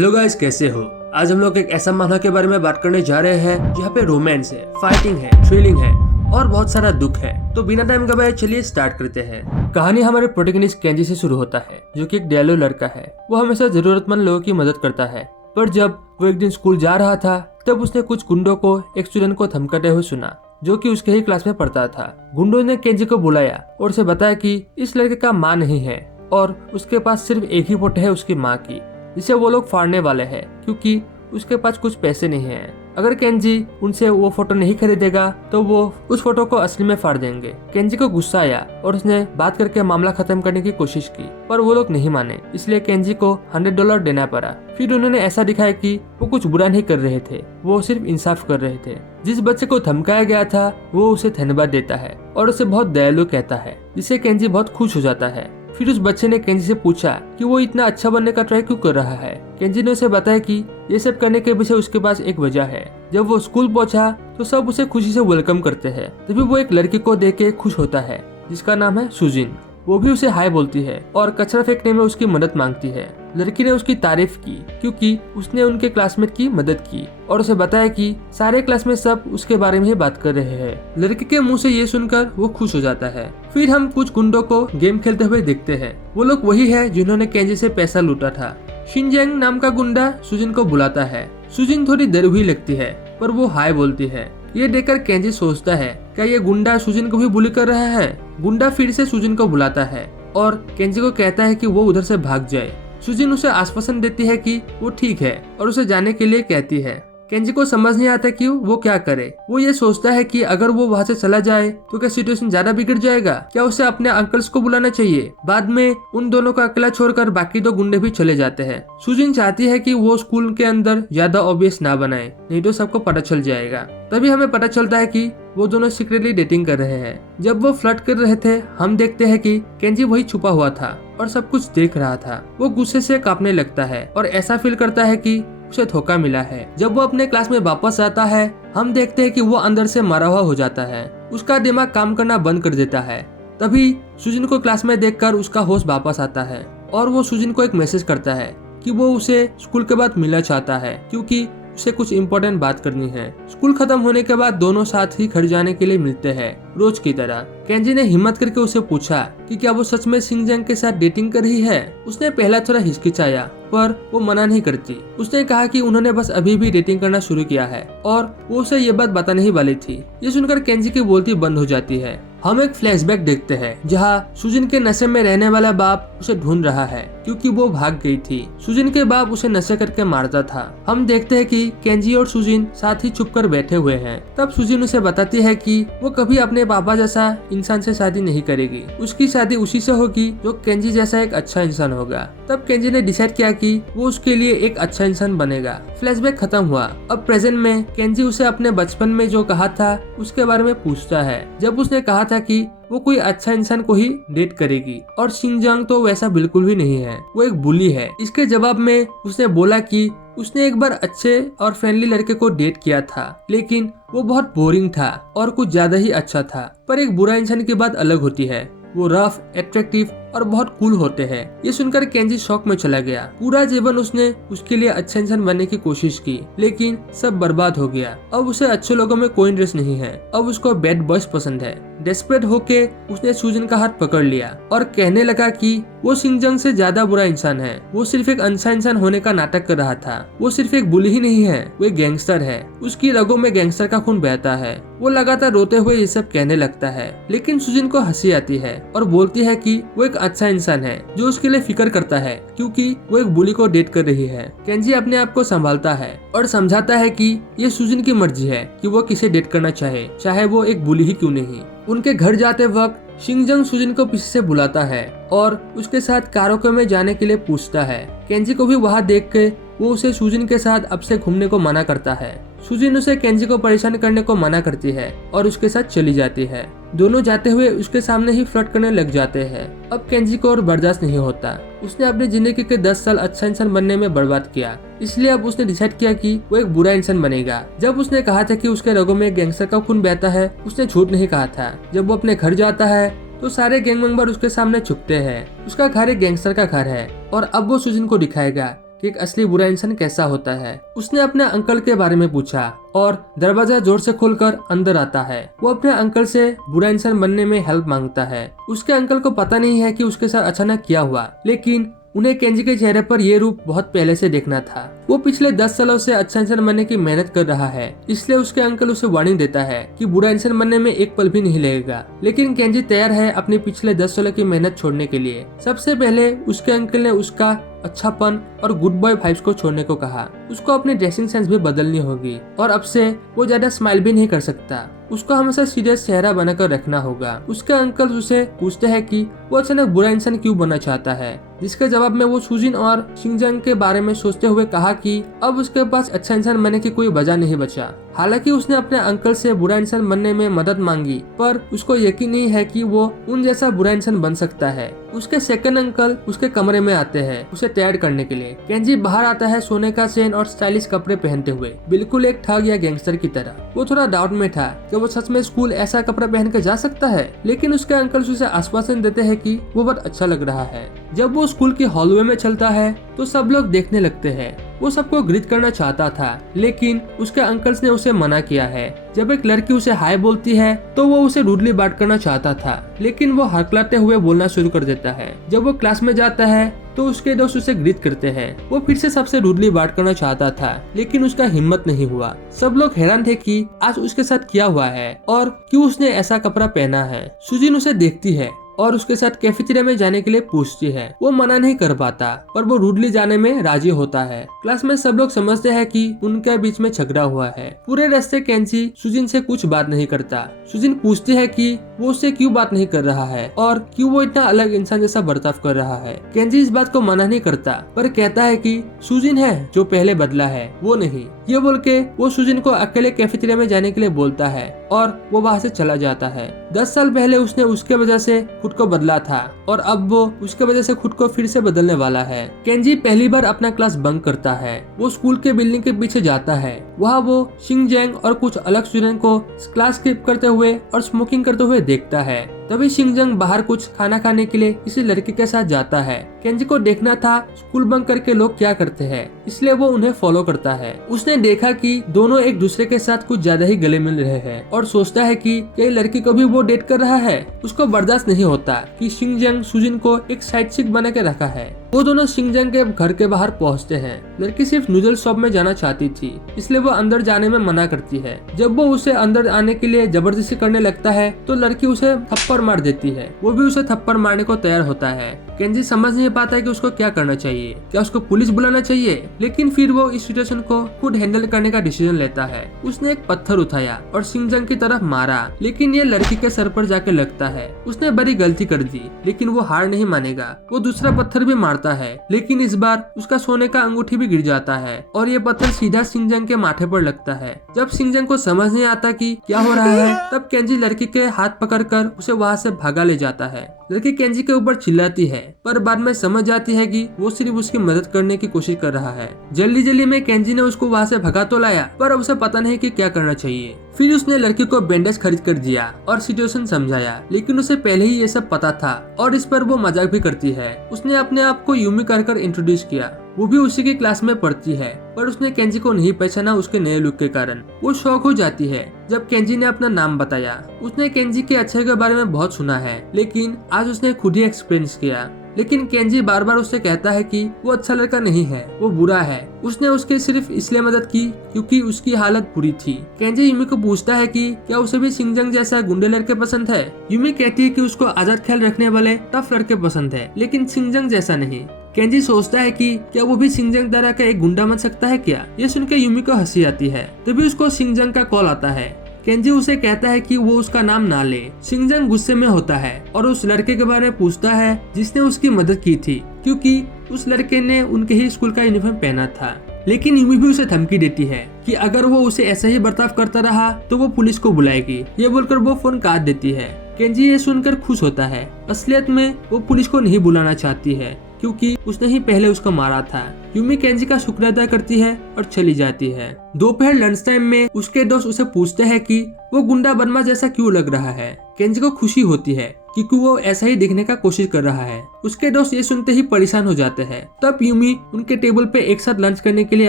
Hello guys, कैसे हो। आज हम लोग एक ऐसा मामला के बारे में बात करने जा रहे हैं जहाँ पे रोमांस है, फाइटिंग है, थ्रिलिंग है और बहुत सारा दुख है। तो बिना टाइम गवाए चलिए स्टार्ट करते हैं। कहानी हमारे प्रोटैगनिस्ट केंजी से शुरू होता है, जो कि एक दयालु लड़का है। वो हमेशा जरूरतमंद लोगों की मदद करता है। पर जब वो एक दिन स्कूल जा रहा था तब उसने कुछ गुंडों को एक स्टूडेंट को धमकाते हुए सुना, जो कि उसके ही क्लास में पढ़ता था। गुंडों ने केंजी को बुलाया और उसे बताया कि इस लड़के का माँ नहीं है और उसके पास सिर्फ एक ही फोटो है उसकी माँ की, जिसे वो लोग फाड़ने वाले हैं क्योंकि उसके पास कुछ पैसे नहीं हैं। अगर केंजी उनसे वो फोटो नहीं खरीदेगा तो वो उस फोटो को असली में फाड़ देंगे। केंजी को गुस्सा आया और उसने बात करके मामला खत्म करने की कोशिश की, पर वो लोग नहीं माने, इसलिए केंजी को $100 देना पड़ा। फिर उन्होंने ऐसा दिखाया कि वो कुछ बुरा नहीं कर रहे थे, वो सिर्फ इंसाफ कर रहे थे। जिस बच्चे को धमकाया गया था वो उसे धन्यवाद देता है और उसे बहुत दयालु कहता है, जिससे केंजी बहुत खुश हो जाता है। फिर उस बच्चे ने केंजी से पूछा कि वो इतना अच्छा बनने का ट्राई क्यों कर रहा है। केंजी ने उसे बताया कि ये सब करने के पीछे उसके पास एक वजह है। जब वो स्कूल पहुंचा तो सब उसे खुशी से वेलकम करते हैं। तभी वो एक लड़की को देख के खुश होता है जिसका नाम है सुजिन। वो भी उसे हाय बोलती है और कचरा फेंकने में उसकी मदद मांगती है। लड़की ने उसकी तारीफ की क्योंकि उसने उनके क्लासमेट की मदद की और उसे बताया कि सारे क्लास में सब उसके बारे में ही बात कर रहे हैं। लड़के के मुंह से ये सुनकर वो खुश हो जाता है। फिर हम कुछ गुंडों को गेम खेलते हुए देखते हैं। वो लोग वही है जिन्होंने केंजी से पैसा लूटा था। शिनजेंग नाम का गुंडा सुजिन को बुलाता है। सुजिन थोड़ी डरी हुई लगती है पर वो हाय बोलती है। ये देखकर केंजी सोचता है क्या ये गुंडा सुजिन को भी बुली कर रहा है। गुंडा फिर से सुजिन को बुलाता है और केंजी को कहता है कि वो उधर से भाग जाए। सुजिन उसे आश्वासन देती है कि वो ठीक है और उसे जाने के लिए कहती है। केंजी को समझ नहीं आता कि वो क्या करे। वो ये सोचता है कि अगर वो वहाँ से चला जाए तो क्या सिचुएशन ज्यादा बिगड़ जाएगा। क्या उसे अपने अंकल्स को बुलाना चाहिए। बाद में उन दोनों को अकेला छोड़कर बाकी दो गुंडे भी चले जाते हैं। सुजिन चाहती है कि वो स्कूल के अंदर ज्यादा ऑब्वियस ना बनाए, नहीं तो सबको पता चल जाएगा। तभी हमें पता चलता है कि वो दोनों सीक्रेटली डेटिंग कर रहे हैं। जब वो फ्लर्ट कर रहे थे हम देखते हैं कि केंजी वही छुपा हुआ था और सब कुछ देख रहा था। वो गुस्से से कांपने लगता है और ऐसा फील करता है कि उसे धोखा मिला है। जब वो अपने क्लास में वापस आता है हम देखते हैं कि वो अंदर से मरा हुआ हो जाता है। उसका दिमाग काम करना बंद कर देता है। तभी सुजिन को क्लास में देखकर उसका होश वापस आता है और वो सुजिन को एक मैसेज करता है कि वो उसे स्कूल के बाद मिलना चाहता है क्योंकि उसे कुछ इम्पोर्टेंट बात करनी है। स्कूल खत्म होने के बाद दोनों साथ ही घर जाने के लिए मिलते हैं रोज की तरह। केंजी ने हिम्मत करके उसे पूछा कि क्या वो सच में शिनजेंग के साथ डेटिंग कर रही है। उसने पहला थोड़ा हिचकिचाया पर वो मना नहीं करती। उसने कहा कि उन्होंने बस अभी भी डेटिंग करना शुरू किया है और वो उसे ये बात बताने ही वाली थी। ये सुनकर केंजी की बोलती बंद हो जाती है। हम एक फ्लैशबैक देखते हैं जहाँ सुजिन के नशे में रहने वाला बाप उसे ढूंढ रहा है क्योंकि वो भाग गई थी। सुजिन के बाप उसे नशे करके मारता था। हम देखते हैं कि केंजी और सुजिन साथ ही छुपकर बैठे हुए हैं। तब सुजिन उसे बताती है कि वो कभी अपने पापा जैसा इंसान से शादी नहीं करेगी। उसकी शादी उसी से होगी जो केंजी जैसा एक अच्छा इंसान होगा। तब केंजी ने डिसाइड किया कि वो उसके लिए एक अच्छा इंसान बनेगा। फ्लैशबैक खत्म हुआ। अब प्रेजेंट में केंजी उसे अपने बचपन में जो कहा था उसके बारे में पूछता है। जब उसने कहा था कि वो कोई अच्छा इंसान को ही डेट करेगी और शिनजेंग तो वैसा बिल्कुल भी नहीं है, वो एक बुली है। इसके जवाब में उसने बोला कि उसने एक बार अच्छे और फ्रेंडली लड़के को डेट किया था लेकिन वो बहुत बोरिंग था और कुछ ज्यादा ही अच्छा था। पर एक बुरा इंसान की बात अलग होती है, वो रफ, एट्रैक्टिव और बहुत कूल होते हैं। ये सुनकर केंजी शॉक में चला गया। पूरा जीवन उसने उसके लिए अच्छा इंसान बनने की कोशिश की लेकिन सब बर्बाद हो गया। अब उसे अच्छे लोगों में कोई इंटरेस्ट नहीं है। अब उसको बैड बॉयज पसंद है। डेस्परेट होके उसने सुजिन का हाथ पकड़ लिया और कहने लगा कि वो शिनजेंग से ज्यादा बुरा इंसान है। वो सिर्फ एक अच्छा इंसान होने का नाटक कर रहा था। वो सिर्फ एक बुली ही नहीं है, वो एक गैंगस्टर है। उसकी रगों में गैंगस्टर का खून बहता है। वो लगातार रोते हुए ये सब कहने लगता है लेकिन सुजिन को हंसी आती है और बोलती है कि वो एक अच्छा इंसान है जो उसके लिए फिक्र करता है क्योंकि वो एक बुली को डेट कर रही है। केंजी अपने आप को संभालता है और समझाता है कि ये सुजिन की मर्जी है कि वो किसे डेट करना चाहे, चाहे वो एक बुली ही क्यों नहीं। उनके घर जाते वक्त शिनजेंग सुजिन को पीछे से बुलाता है और उसके साथ कारोके में जाने के लिए पूछता है। केंजी को भी वहाँ देख के वो उसे सुजिन के साथ अब से घूमने को मना करता है। सुजिन उसे केंजी को परेशान करने को मना करती है और उसके साथ चली जाती है। दोनों जाते हुए उसके सामने ही फ्लर्ट करने लग जाते हैं। अब केंजी को और बर्दाश्त नहीं होता। उसने अपनी जिंदगी के 10 साल अच्छा इंसान बनने में बर्बाद किया, इसलिए अब उसने डिसाइड किया कि वो एक बुरा इंसान बनेगा। जब उसने कहा था कि उसके रगों में गैंगस्टर का खून बहता है, उसने झूठ नहीं कहा था। जब वो अपने घर जाता है तो सारे गैंग मेंबर उसके सामने झुकते हैं। उसका घर एक गैंगस्टर का घर है और अब वो सुजिन को दिखाएगा कि एक असली बुरा इंसान कैसा होता है। उसने अपने अंकल के बारे में पूछा और दरवाजा जोर से खोलकर अंदर आता है। वो अपने अंकल से बुरा इंसान बनने में हेल्प मांगता है। उसके अंकल को पता नहीं है कि उसके साथ अचानक क्या हुआ, लेकिन उन्हें केंजी के चेहरे पर यह रूप बहुत पहले से देखना था। वो पिछले 10 सालों से अच्छा इंसान बनने की मेहनत कर रहा है, इसलिए उसके अंकल उसे वार्निंग देता है कि बुरा इंसान बनने में एक पल भी नहीं लगेगा। लेकिन केंजी तैयार है अपने पिछले 10 सालों की मेहनत छोड़ने के लिए। सबसे पहले उसके अंकल ने उसका अच्छापन और गुड बॉय वाइब्स को छोड़ने को कहा। उसको अपनी ड्रेसिंग सेंस भी बदलनी होगी और अब से वो ज्यादा स्माइल भी नहीं कर सकता। उसको हमेशा सीरियस चेहरा बनाकर रखना होगा। उसके अंकल उसे पूछते हैं कि वो अचानक बुरा इंसान क्यों बनना चाहता है, जिसके जवाब में वो सुजिन और शिंगजंग के बारे में सोचते हुए कहा कि अब उसके पास अच्छा इंसान बनने की कोई वजह नहीं बचा। हालांकि उसने अपने अंकल से बुरा इंसान बनने में मदद मांगी, पर उसको यकीन नहीं है कि वो उन जैसा बुरा इंसान बन सकता है। उसके सेकंड अंकल उसके कमरे में आते हैं उसे तैयार करने के लिए। केंजी बाहर आता है सोने का चेन और स्टाइलिश कपड़े पहनते हुए, बिल्कुल एक ठग या गैंगस्टर की तरह। वो थोड़ा डाउट में था कि वो सच में स्कूल ऐसा कपड़ा पहन कर जा सकता है, लेकिन उसके अंकल उसे आश्वासन देते हैं कि वो बहुत अच्छा लग रहा है। जब वो स्कूल के हॉलवे में चलता है तो सब लोग देखने लगते हैं। वो सबको ग्रीट करना चाहता था, लेकिन उसके अंकल्स ने उसे मना किया है। जब एक लड़की उसे हाय बोलती है तो वो उसे रूडली बात करना चाहता था, लेकिन वो हड़बड़ाते हुए बोलना शुरू कर देता है। जब वो क्लास में जाता है तो उसके दोस्त उसे ग्रीट करते हैं। वो फिर से सबसे रूडली बात करना चाहता था, लेकिन उसका हिम्मत नहीं हुआ। सब लोग हैरान थे कि आज उसके साथ क्या हुआ है और क्यों उसने ऐसा कपड़ा पहना है। सुजिन उसे देखती है और उसके साथ कैफेटेरिया में जाने के लिए पूछती है। वो मना नहीं कर पाता पर वो रूडली जाने में राजी होता है। क्लास में सब लोग समझते हैं कि उनके बीच में झगड़ा हुआ है। पूरे रास्ते केंजी सुजिन से कुछ बात नहीं करता। सुजिन पूछती है कि वो उससे क्यों बात नहीं कर रहा है और क्यों वो इतना अलग इंसान जैसा बर्ताव कर रहा है। केंजी इस बात को मना नहीं करता पर कहता है कि सुजिन है जो पहले बदला है, वो नहीं। ये बोल के वो सुजिन को अकेले कैफेटेरिया में जाने के लिए बोलता है और वो वहाँ से चला जाता है। 10 साल पहले उसने उसके वजह से खुद को बदला था और अब वो उसके वजह से खुद को फिर से बदलने वाला है। केंजी पहली बार अपना क्लास बंक करता है। वो स्कूल के बिल्डिंग के पीछे जाता है। वहाँ वो शिंगजैंग और कुछ अलग स्टूडेंट को क्लास स्किप करते हुए और स्मोकिंग करते हुए देखता है। तभी शिंगजंग बाहर कुछ खाना खाने के लिए किसी लड़की के साथ जाता है। केंजी को देखना था स्कूल बंक करके लोग क्या करते हैं, इसलिए वो उन्हें फॉलो करता है। उसने देखा कि दोनों एक दूसरे के साथ कुछ ज्यादा ही गले मिल रहे हैं और सोचता है कि कई लड़की को भी वो डेट कर रहा है। उसको बर्दाश्त नहीं होता कि शिंगजंग सुजिन को एक साइड चिक बना के रखा है। वो दोनों शिंगजंग के घर के बाहर पहुंचते हैं। लड़की सिर्फ नूडल शॉप में जाना चाहती थी, इसलिए वो अंदर जाने में मना करती है। जब वो उसे अंदर आने के लिए जबरदस्ती करने लगता है तो लड़की उसे थप्पड़ मार देती है। वो भी उसे थप्पड़ मारने को तैयार होता है। केंजी समझ नहीं पाता है कि उसको क्या करना चाहिए, क्या उसको पुलिस बुलाना चाहिए, लेकिन फिर वो इस सिचुएशन को खुद हैंडल करने का डिसीजन लेता है। उसने एक पत्थर उठाया और शिंगजंग की तरफ मारा, लेकिन ये लड़की के सर पर जाके लगता है। उसने बड़ी गलती कर दी, लेकिन वो हार नहीं मानेगा। वो दूसरा पत्थर भी मारता है, लेकिन इस बार उसका सोने का अंगूठी भी गिर जाता है और ये पत्थर सीधा शिंगजंग के माथे पर लगता है। जब शिंगजंग को समझ नहीं आता कि क्या हो रहा है, तब केंजी लड़की के हाथ पकड़कर उसे वहाँ से भागा ले जाता है। लड़की केंजी के ऊपर चिल्लाती है, पर बाद में समझ जाती है कि वो सिर्फ उसकी मदद करने की कोशिश कर रहा है। जल्दी जल्दी में केंजी ने उसको वहाँ से भगा तो लाया, पर उसे पता नहीं कि क्या करना चाहिए। फिर उसने लड़की को बैंडेज खरीद कर दिया और सिचुएशन समझाया, लेकिन उसे पहले ही ये सब पता था और इस पर वो मजाक भी करती है। उसने अपने आप को यूमी कहकर इंट्रोड्यूस किया। वो भी उसी की क्लास में पढ़ती है, पर उसने केंजी को नहीं पहचाना उसके नए लुक के कारण। वो शॉक हो जाती है जब केंजी ने अपना नाम बताया। उसने केंजी के अच्छे के बारे में बहुत सुना है, लेकिन आज उसने खुद ही एक्सपीरियंस किया। लेकिन केंजी बार बार उससे कहता है कि वो अच्छा लड़का नहीं है, वो बुरा है। उसने उसके सिर्फ इसलिए मदद की क्योंकि उसकी हालत बुरी थी। केंजी यूमी को पूछता है कि क्या उसे भी शिंगजंग जैसा गुंडे लड़के पसंद है। यूमी कहती है कि उसको आजाद ख्याल रखने वाले टफ लड़के पसंद है, लेकिन शिंगजंग जैसा नहीं। केंजी सोचता है कि क्या वो भी शिंगजंग तरह का एक गुंडा बन सकता है क्या। ये सुनकर यूमी को हंसी आती है। तभी उसको शिंगजंग का कॉल आता है। केंजी उसे कहता है कि वो उसका नाम ना ले। शिंगजंग गुस्से में होता है और उस लड़के के बारे में पूछता है जिसने उसकी मदद की थी, क्योंकि उस लड़के ने उनके ही स्कूल का यूनिफॉर्म पहना था। लेकिन यूमी भी उसे धमकी देती है कि अगर वो उसे ऐसा ही बर्ताव करता रहा तो वो पुलिस को बुलाएगी। ये बोलकर वो फोन काट देती है। केंजी ये सुनकर खुश होता है। असलियत में वो पुलिस को नहीं बुलाना चाहती है। क्योंकि उसने ही पहले उसको मारा था। यूमी केंजी का शुक्रिया अदा करती है और चली जाती है। दोपहर लंच टाइम में उसके दोस्त उसे पूछते हैं कि वो गुंडा बदमाश जैसा क्यों लग रहा है। केंजी को खुशी होती है क्योंकि वो ऐसा ही दिखने का कोशिश कर रहा है। उसके दोस्त ये सुनते ही परेशान हो जाते हैं। तब यूमी उनके टेबल पे एक साथ लंच करने के लिए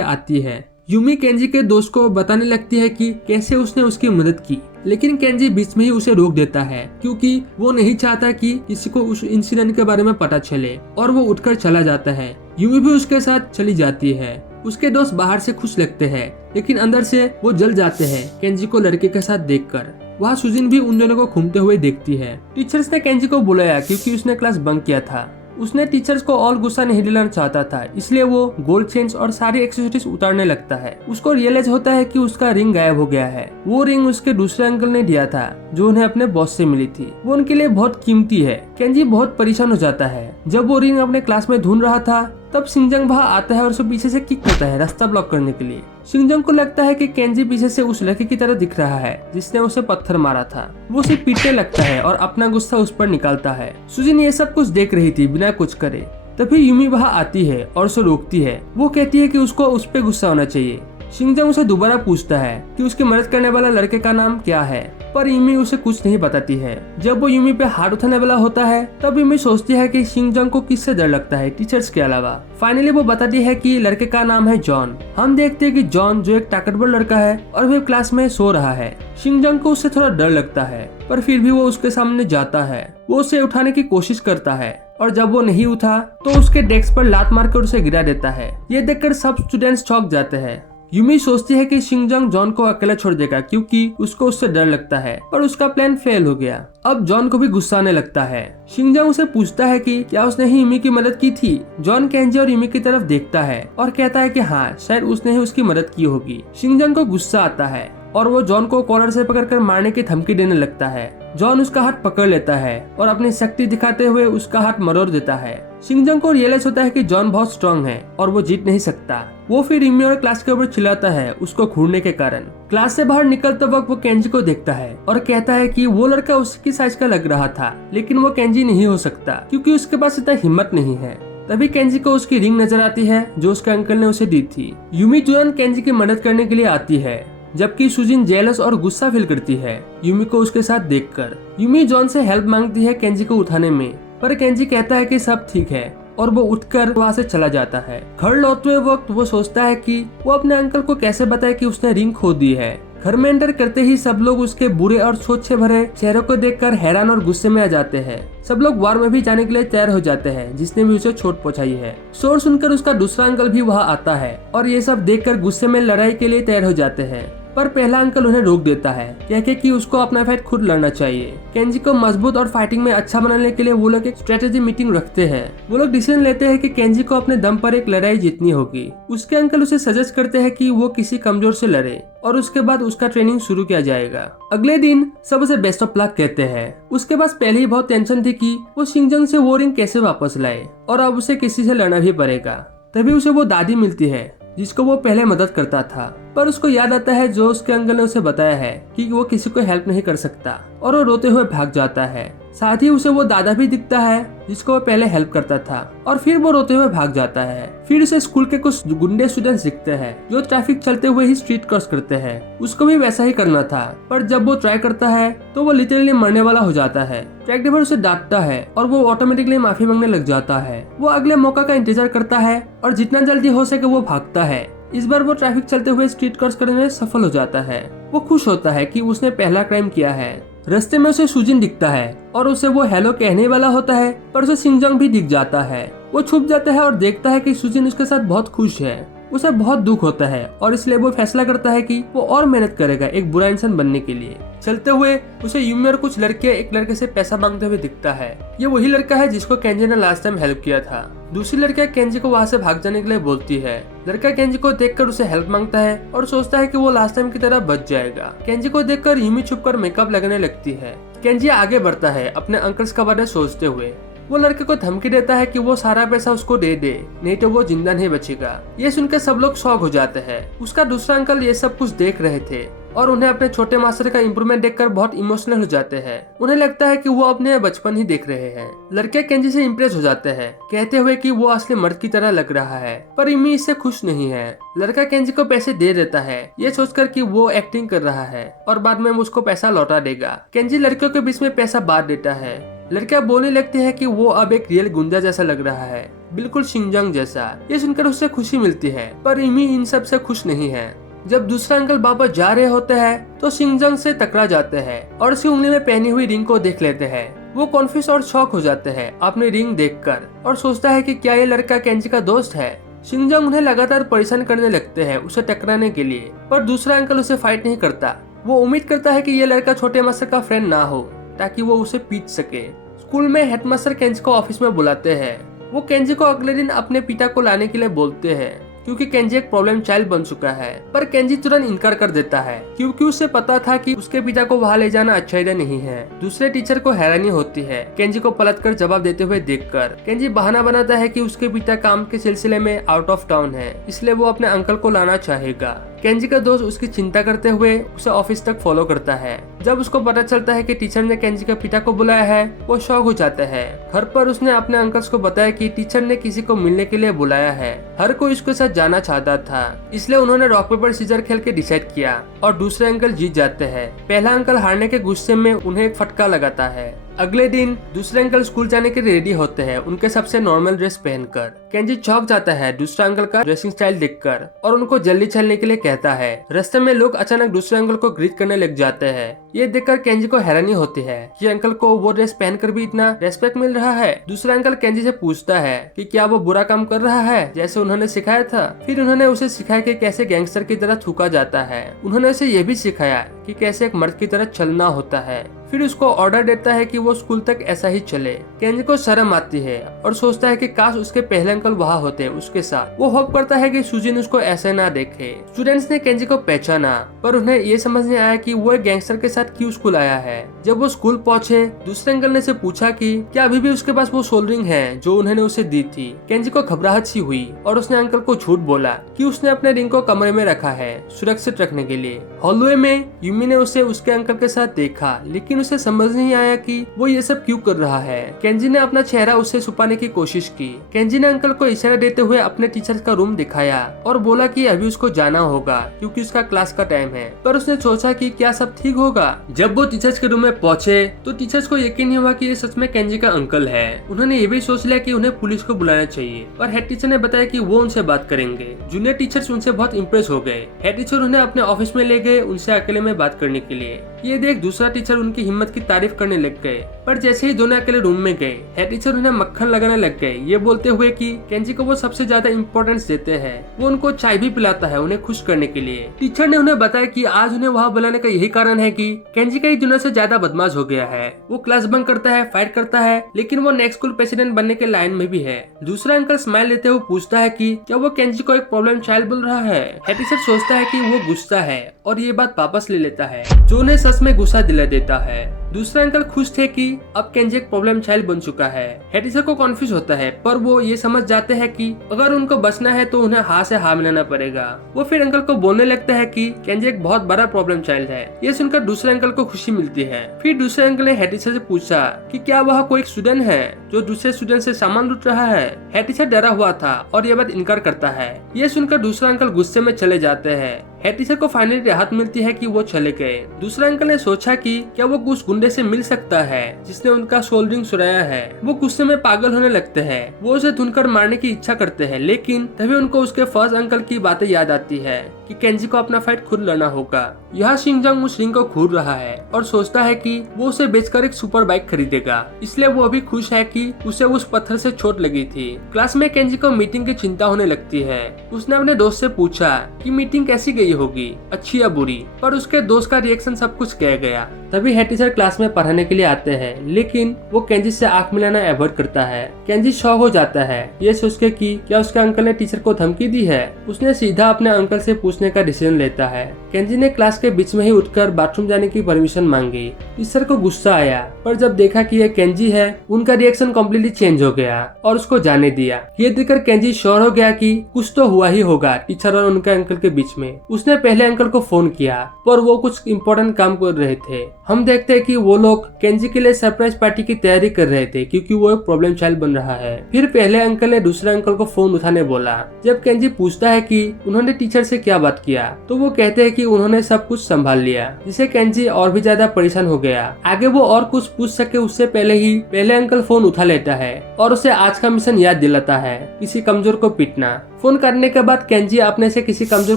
आती है। यूमी केंजी के दोस्त को बताने लगती है कि कैसे उसने उसकी मदद की, लेकिन केंजी बीच में ही उसे रोक देता है क्योंकि वो नहीं चाहता कि किसी को उस इंसिडेंट के बारे में पता चले, और वो उठकर चला जाता है। यूमी भी उसके साथ चली जाती है। उसके दोस्त बाहर से खुश लगते हैं, लेकिन अंदर से वो जल जाते हैं केंजी को लड़के के साथ देखकर। वहाँ सुजिन भी उन दोनों को घूमते हुए देखती है। टीचर्स ने केंजी को बुलाया क्योंकि उसने क्लास बंक किया था। उसने टीचर्स को और गुस्सा नहीं दिलाना चाहता था, इसलिए वो गोल्ड चेन्स और सारी एक्सेसरीज उतारने लगता है। उसको रियलाइज होता है कि उसका रिंग गायब हो गया है। वो रिंग उसके दूसरे अंकल ने दिया था जो उन्हें अपने बॉस से मिली थी। वो उनके लिए बहुत कीमती है। केंजी बहुत परेशान हो जाता है। जब वो रिंग अपने क्लास में ढूंढ रहा था तब शिनजंग वहाँ आता है और उसे पीछे से किक करता है रास्ता ब्लॉक करने के लिए। शिनजंग को लगता है कि केंजी पीछे से उस लड़के की तरह दिख रहा है जिसने उसे पत्थर मारा था। वो उसे पीटने लगता है और अपना गुस्सा उस पर निकालता है। सुजिन ये सब कुछ देख रही थी बिना कुछ करे। तभी यूमी वहाँ आती है और उसे रोकती है। वो कहती है कि उसको उस पर गुस्सा होना चाहिए। शिनजंग उसे दोबारा पूछता है कि उसकी मदद करने वाला लड़के का नाम क्या है, पर यूमी उसे कुछ नहीं बताती है। जब वो यूमी पे हाथ उठाने वाला होता है तब यूमी सोचती है कि शिनजंग को किससे डर लगता है, टीचर्स के अलावा। फाइनली वो बताती है कि लड़के का नाम है जॉन। हम देखते हैं कि जॉन जो एक ताकतवर लड़का है और वो क्लास में सो रहा है। शिनजंग को उससे थोड़ा डर लगता है, पर फिर भी वो उसके सामने जाता है। वो उसे उठाने की कोशिश करता है और जब वो नहीं उठा तो उसके डेस्क पर लात मारकर उसे गिरा देता है। ये देखकर सब स्टूडेंट्स चौंक जाते हैं। यूमी सोचती है कि शिनजंग जॉन को अकेला छोड़ देगा क्योंकि उसको उससे डर लगता है, पर उसका प्लान फेल हो गया। अब जॉन को भी गुस्सा आने लगता है। शिनजंग उसे पूछता है कि क्या उसने ही यूमी की मदद की थी। जॉन केंजी और यूमी की तरफ देखता है और कहता है कि हाँ, शायद उसने ही उसकी मदद की होगी। शिनजंग को गुस्सा आता है और वो जॉन को कॉलर से पकड़कर मारने की धमकी देने लगता है। जॉन उसका हाथ पकड़ लेता है और अपनी शक्ति दिखाते हुए उसका हाथ मरोड़ देता है। शिनजंग को रियलाइज होता है कि जॉन बहुत स्ट्रांग है और वो जीत नहीं सकता। वो फिर यूमी और क्लास के ऊपर चिल्लाता है उसको घूरने के कारण। क्लास से बाहर निकलते वक्त वो केंजी को देखता है और कहता है कि वो लड़का उसकी साइज का लग रहा था, लेकिन वो केंजी नहीं हो सकता क्योंकि उसके पास इतना हिम्मत नहीं है। तभी केंजी को उसकी रिंग नजर आती है जो उसके अंकल ने उसे दी थी। यूमी तुरंत केंजी की मदद करने के लिए आती है, जबकि सुजिन जेलस और गुस्सा फील करती है यूमी को उसके साथ देखकर। यूमी जॉन से हेल्प मांगती है केंजी को उठाने में, पर केंजी कहता है कि सब ठीक है और वो उठकर वहाँ से चला जाता है। घर लौटते वक्त वो सोचता है कि वो अपने अंकल को कैसे बताए कि उसने रिंग खो दी है। घर में एंटर करते ही सब लोग उसके बुरे और सोच से भरे चेहरों को देखकर हैरान और गुस्से में आ जाते हैं। सब लोग वार में भी जाने के लिए तैयार हो जाते हैं जिसने भी उसे चोट पहुंचाई है। शोर सुनकर उसका दूसरा अंकल भी वहाँ आता है और ये सब देखकर गुस्से में लड़ाई के लिए तैयार हो जाते हैं, पर पहला अंकल उन्हें रोक देता है कहके कि उसको अपना फाइट खुद लड़ना चाहिए। केंजी को मजबूत और फाइटिंग में अच्छा बनाने के लिए वो लोग एक स्ट्रेटेजी मीटिंग रखते हैं। वो लोग डिसीजन लेते हैं कि केंजी को अपने दम पर एक लड़ाई जीतनी होगी। उसके अंकल उसे सजेस्ट करते हैं कि वो किसी कमजोर से लड़े और उसके बाद उसका ट्रेनिंग शुरू किया जाएगा। अगले दिन सब उसे बेस्ट ऑफ लक कहते हैं। उसके पास पहले ही बहुत टेंशन थी कि वो शिनजंग से वो रिंग कैसे वापस लाए और अब उसे किसी से लड़ना भी पड़ेगा। तभी उसे वो दादी मिलती है जिसको वो पहले मदद करता था, पर उसको याद आता है जो उसके अंकल ने उसे बताया है कि वो किसी को हेल्प नहीं कर सकता और वो रोते हुए भाग जाता है। साथ ही उसे वो दादा भी दिखता है जिसको वो पहले हेल्प करता था और फिर वो रोते हुए भाग जाता है। फिर उसे स्कूल के कुछ गुंडे स्टूडेंट्स दिखते हैं जो ट्रैफिक चलते हुए ही स्ट्रीट क्रॉस करते हैं। उसको भी वैसा ही करना था, पर जब वो ट्राई करता है तो वो लिटरली मरने वाला हो जाता है। ट्रक ड्राइवर उसे डांटता है और वो ऑटोमेटिकली माफी मांगने लग जाता है। वो अगले मौका का इंतजार करता है और जितना जल्दी हो सके वो भागता है। इस बार वो ट्रैफिक चलते हुए स्ट्रीट क्रॉस करने में सफल हो जाता है। वो खुश होता है कि उसने पहला क्राइम किया है। रास्ते में उसे सुजिन दिखता है और उसे वो हेलो कहने वाला होता है, पर उसे शिनजंग भी दिख जाता है। वो छुप जाता है और देखता है कि सुजिन उसके साथ बहुत खुश है। उसे बहुत दुख होता है और इसलिए वो फैसला करता है कि वो और मेहनत करेगा एक बुरा इंसान बनने के लिए। चलते हुए उसे यूमी और कुछ लड़के एक लड़के से पैसा मांगते हुए दिखता है। ये वही लड़का है जिसको केंजी ने लास्ट टाइम हेल्प किया था। दूसरी लड़कियां केंजी को वहाँ से भाग जाने के लिए बोलती है। लड़का केंजी को देखकर उसे हेल्प मांगता है और सोचता है कि वो लास्ट टाइम की तरह बच जाएगा। केंजी को देखकर यूमी छुपकर मेकअप लगाने लगती है। केंजी आगे बढ़ता है अपने अंकल्स का बारे सोचते हुए। वो लड़के को धमकी देता है कि वो सारा पैसा उसको दे दे, नहीं तो वो जिंदा नहीं बचेगा। ये सुनकर सब लोग शॉक हो जाते हैं। उसका दूसरा अंकल ये सब कुछ देख रहे थे। और उन्हें अपने छोटे मास्टर का इम्प्रूवमेंट देखकर बहुत इमोशनल हो जाते हैं। उन्हें लगता है कि वो अपने बचपन ही देख रहे हैं। लड़के केंजी से इम्प्रेस हो जाते हैं, कहते हुए कि वो असली मर्द की तरह लग रहा है, पर इमी इससे खुश नहीं है। लड़का केंजी को पैसे दे देता है, ये सोचकर कि वो एक्टिंग कर रहा है और बाद में उसको पैसा लौटा देगा। केंजी लड़कियों के बीच में पैसा बांट देता है। लड़कियां बोलने लगती है कि वो अब एक रियल गुंडा जैसा लग रहा है, बिल्कुल शिनजांग जैसा। ये सुनकर उसे खुशी मिलती है, पर इमी इन सब से खुश नहीं है। जब दूसरा अंकल वापस जा रहे होते हैं तो शिनजांग से टकरा जाते हैं और उसकी उंगली में पहनी हुई रिंग को देख लेते हैं। वो कॉन्फ्यूज और शॉक हो जाते हैं अपनी रिंग देखकर और सोचता है कि क्या ये लड़का केंजी का दोस्त है। शिनजांग उन्हें लगातार परेशान करने लगते हैं उसे टकराने के लिए, पर दूसरा अंकल उसे फाइट नहीं करता। वो उम्मीद करता है कि ये लड़का छोटे मास्टर का फ्रेंड ना हो ताकि वो उसे पीट सके। स्कूल में हेडमास्टर केंजी को ऑफिस में बुलाते हैं। वो केंजी को अगले दिन अपने पिता को लाने के लिए बोलते हैं क्योंकि केंजी एक प्रॉब्लम चाइल्ड बन चुका है, पर केंजी तुरंत इनकार कर देता है क्योंकि उसे पता था कि उसके पिता को वहाँ ले जाना अच्छा आइडिया नहीं है। दूसरे टीचर को हैरानी होती है केंजी को पलटकर जवाब देते हुए देखकर। केंजी बहाना बनाता है कि उसके पिता काम के सिलसिले में आउट ऑफ टाउन है, इसलिए वो अपने अंकल को लाना चाहेगा। केंजी का दोस्त उसकी चिंता करते हुए उसे ऑफिस तक फॉलो करता है। जब उसको पता चलता है कि टीचर ने केंजी के पिता को बुलाया है, वो शॉक हो जाता है। घर पर उसने अपने अंकल्स को बताया कि टीचर ने किसी को मिलने के लिए बुलाया है। हर कोई उसके साथ जाना चाहता था, इसलिए उन्होंने रॉक पेपर सीजर खेल के डिसाइड किया और दूसरे अंकल जीत जाते हैं। पहला अंकल हारने के गुस्से में उन्हें एक फटका लगाता है। अगले दिन दूसरे अंकल स्कूल जाने के लिए रेडी होते हैं उनके सबसे नॉर्मल ड्रेस पहनकर। केंजी चौंक जाता है दूसरा अंकल का ड्रेसिंग स्टाइल देखकर और उनको जल्दी चलने के लिए कहता है। रास्ते में लोग अचानक दूसरे अंकल को ग्रीट करने लग जाते हैं। ये देखकर केंजी को हैरानी होती है कि अंकल को वो ड्रेस पहनकर भी इतना रेस्पेक्ट मिल रहा है। दूसरा अंकल केंजी से पूछता है कि क्या वो बुरा काम कर रहा है जैसे उन्होंने सिखाया था। फिर उन्होंने उसे सिखाया कि कैसे गैंगस्टर की तरह थूका जाता है। उन्होंने उसे ये भी सिखाया कि कैसे एक मर्द की तरह चलना होता है। फिर उसको ऑर्डर देता है कि वो स्कूल तक ऐसा ही चले। केंजी को शर्म आती है और सोचता है कि काश उसके पहले अंकल वहाँ होते उसके साथ। वो होप करता है कि सुजिन उसको ऐसे ना देखे। स्टूडेंट्स ने केंजी को पहचाना, पर उन्हें ये समझ नहीं आया कि वो एक गैंगस्टर के साथ क्यों स्कूल आया है। जब वो स्कूल पहुंचे, दूसरे अंकल ने से पूछा कि क्या अभी भी उसके पास वो सोल रिंग है जो उन्होंने उसे दी थी। केंजी को घबराहट सी हुई और उसने अंकल को झूठ बोला कि उसने अपने रिंग को कमरे में रखा है सुरक्षित रखने के लिए। हॉलवे में यूमी ने उसे उसके अंकल के साथ देखा, लेकिन उसे समझ नहीं आया कि वो ये सब क्यों कर रहा है। केंजी ने अपना चेहरा उससे छुपाने की कोशिश की। केंजी ने अंकल को इशारा देते हुए अपने टीचर का रूम दिखाया और बोला कि अभी उसको जाना होगा क्योंकि उसका क्लास का टाइम है। पर उसने सोचा कि क्या सब ठीक होगा। जब वो टीचर्स के रूम में पहुंचे तो टीचर्स को यकीन नहीं हुआ कि ये सच में केंजी का अंकल है। उन्होंने ये भी सोच लिया कि उन्हें पुलिस को बुलाना चाहिए, पर हेड टीचर ने बताया कि वो उनसे बात करेंगे। जूनियर टीचर्स उनसे बहुत इम्प्रेस हो गए। हेड टीचर उन्हें अपने ऑफिस में ले गए उनसे अकेले में बात करने के लिए। ये देख दूसरा टीचर उनकी हिम्मत की तारीफ करने लग गए, पर जैसे ही दोनों अकेले रूम में गए, हेड टीचर उन्हें मक्खन लगाने लग गए, ये बोलते हुए कि केंजी को वो सबसे ज्यादा इम्पोर्टेंस देते हैं। वो उनको चाय भी पिलाता है उन्हें खुश करने के लिए। टीचर ने उन्हें बताया कि आज उन्हें वहाँ बुलाने का यही कारण है कि केंजी कई दिनों से ज्यादा बदमाश हो गया है। वो क्लास बंक करता है, फाइट करता है, लेकिन वो नेक्स्ट स्कूल प्रेसिडेंट बनने के लाइन में भी है। दूसरा अंकल स्माइल लेते हुए पूछता है कि क्या वो केंजी को एक प्रॉब्लम चाइल्ड बोल रहा है। हेड टीचर सोचता है कि वो गुस्सा है और ये बात वापस ले लेता है, जो उन्हें सच में गुस्सा दिला देता है। दूसरा अंकल खुश थे कि अब केंजी एक प्रॉब्लम चाइल्ड बन चुका है। हेड टीचर को कॉन्फ्यूज होता है, पर वो ये समझ जाते हैं कि अगर उनको बचना है तो उन्हें हाथ से हाथ मिलाना पड़ेगा। वो फिर अंकल को बोलने लगता है कि केंजी एक बहुत बड़ा प्रॉब्लम चाइल्ड है। ये सुनकर दूसरे अंकल को खुशी मिलती है। फिर दूसरे अंकल ने हेड टीचर से पूछा कि क्या वह कोई स्टूडेंट है जो दूसरे स्टूडेंट से सामान लूट रहा है। हेड टीचर डरा हुआ था और ये बात इनकार करता है। ये सुनकर दूसरा अंकल गुस्से में चले जाते हैं। हेड टीचर को फाइनली राहत मिलती है कि वो चले गए। दूसरा अंकल ने सोचा कि क्या वो उस गुंडे से मिल सकता है जिसने उनका सोल रिंग चुराया है। वो गुस्से में पागल होने लगते हैं। वो उसे ढूंढकर मारने की इच्छा करते हैं, लेकिन तभी उनको उसके फर्स्ट अंकल की बातें याद आती है कि केंजी को अपना फाइट खुद लड़ना होगा। यहाँ शिनजांग उस रिंग को घूर रहा है और सोचता है कि वो उसे बेचकर एक सुपर बाइक खरीदेगा, इसलिए वो अभी खुश है कि उसे उस पत्थर से चोट लगी थी। क्लास में केंजी को मीटिंग की चिंता होने लगती है। उसने अपने दोस्त से पूछा कि मीटिंग कैसी गई होगी, अच्छी या बुरी, पर उसके दोस्त का रिएक्शन सब कुछ कह गया। तभी हेड टीचर क्लास में पढ़ाने के लिए आते हैं, लेकिन वो केंजी से आंख मिलाना अवॉइड करता है। केंजी शॉक हो जाता है ये सोच के कि क्या उसके अंकल ने टीचर को धमकी दी है। उसने सीधा अपने अंकल से पूछने पूछने का डिसीजन लेता है। केंजी ने क्लास के बीच में ही उठकर बाथरूम जाने की परमिशन मांगी। इस सर को गुस्सा आया, पर जब देखा कि ये केंजी है, उनका रिएक्शन कम्प्लीटली चेंज हो गया और उसको जाने दिया। ये देखकर केंजी श्योर हो गया कि कुछ तो हुआ ही होगा टीचर और उनके अंकल के बीच में। उसने पहले अंकल को फोन किया, पर वो कुछ इम्पोर्टेंट काम कर रहे थे। हम देखते हैं कि वो लोग केंजी के लिए सरप्राइज पार्टी की तैयारी कर रहे थे, क्योंकि वो एक प्रॉब्लम चाइल्ड बन रहा है। फिर पहले अंकल ने दूसरे अंकल को फोन उठाने बोला। जब केंजी पूछता है कि उन्होंने टीचर से क्या बात किया, तो वो कहते हैं कि उन्होंने सब कुछ संभाल लिया, जिससे केंजी और भी ज्यादा परेशान हो गया। आगे वो और कुछ पूछ सके उससे पहले ही पहले अंकल फोन उठा लेता है और उसे आज का मिशन याद दिलाता है, किसी कमजोर को पीटना। फोन करने के बाद केंजी अपने से किसी कमजोर